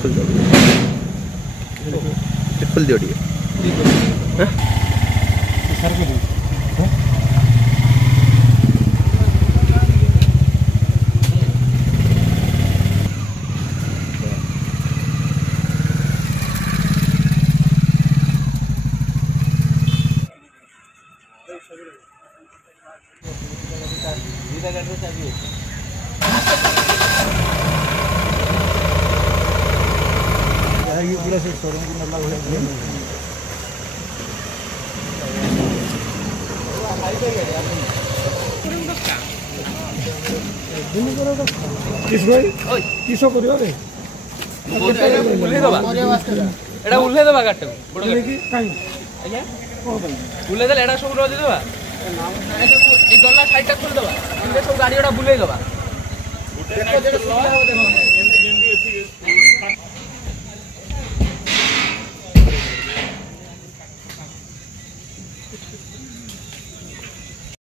खुल जाओ खुल दियो ठीक है सर के ये पूरा से शोरूम की मतलब हो किस भाई किसो करियो रे उल्ले दबा एडा उल्ले दबा काट उल्ले की काई आज्ञा को भाई उल्ले दले एडा सब रोज दबा ए डल्ला साइडटा खोल दबा इने सब गाड़ीडा बुले दबा देखो जेडा सुविधा हो देखो जेंदी अछि